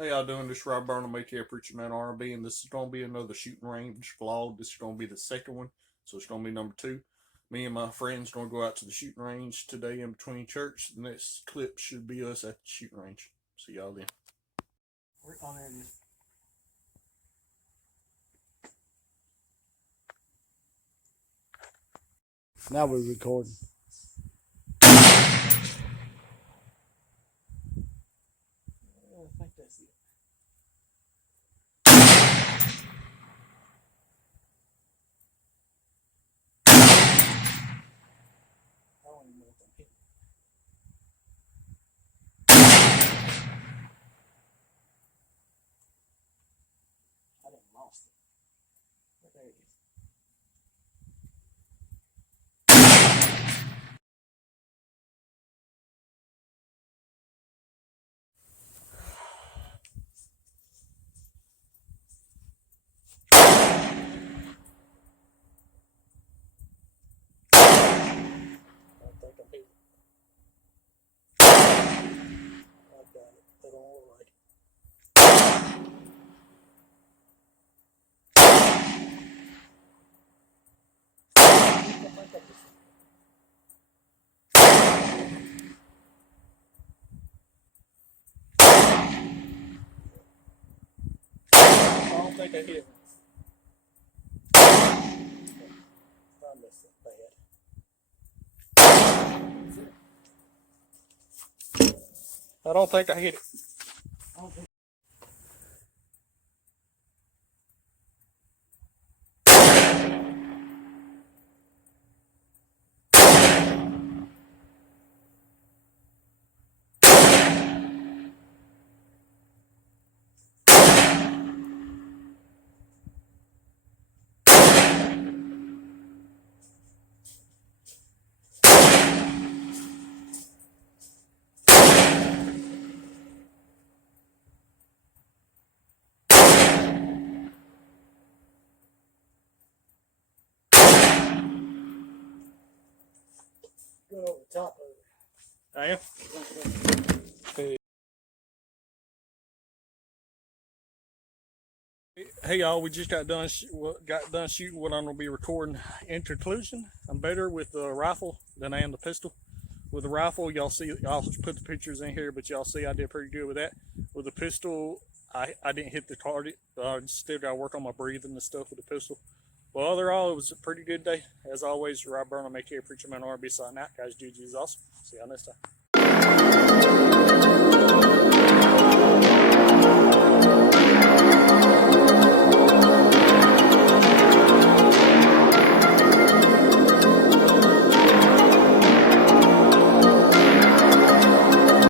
Hey, y'all doing? This is Rob Burnham, AKA Preacher Man RB, and this is going to be another shooting range vlog. This is going to be the second one, so it's going to be number 2. Me and my friends going to go out to the shooting range today in between church. The next clip should be us at the shooting range. See y'all then. Oh, there it is. Now we're recording. I think that's it. I don't even know if I'm hitting. I didn't lost it. But there it is. I think I'm hitting. I got it. That don't look right. I don't think I hit it. I missed it bad. I don't think I hit it. I don't think go over the top of it. I am. Hey y'all, we just got done shooting what I'm gonna be recording. In conclusion, I'm better with the rifle than I am the pistol. With the rifle, y'all see, I'll put the pictures in here, but y'all see I did pretty good with that. With the pistol, I didn't hit the target. I still got to work on my breathing and stuff with the pistol. Well, overall, it was a pretty good day. As always, Rob Burnham, AKA Preacher Man RB, signing out. Guys, GG is awesome. See y'all next time.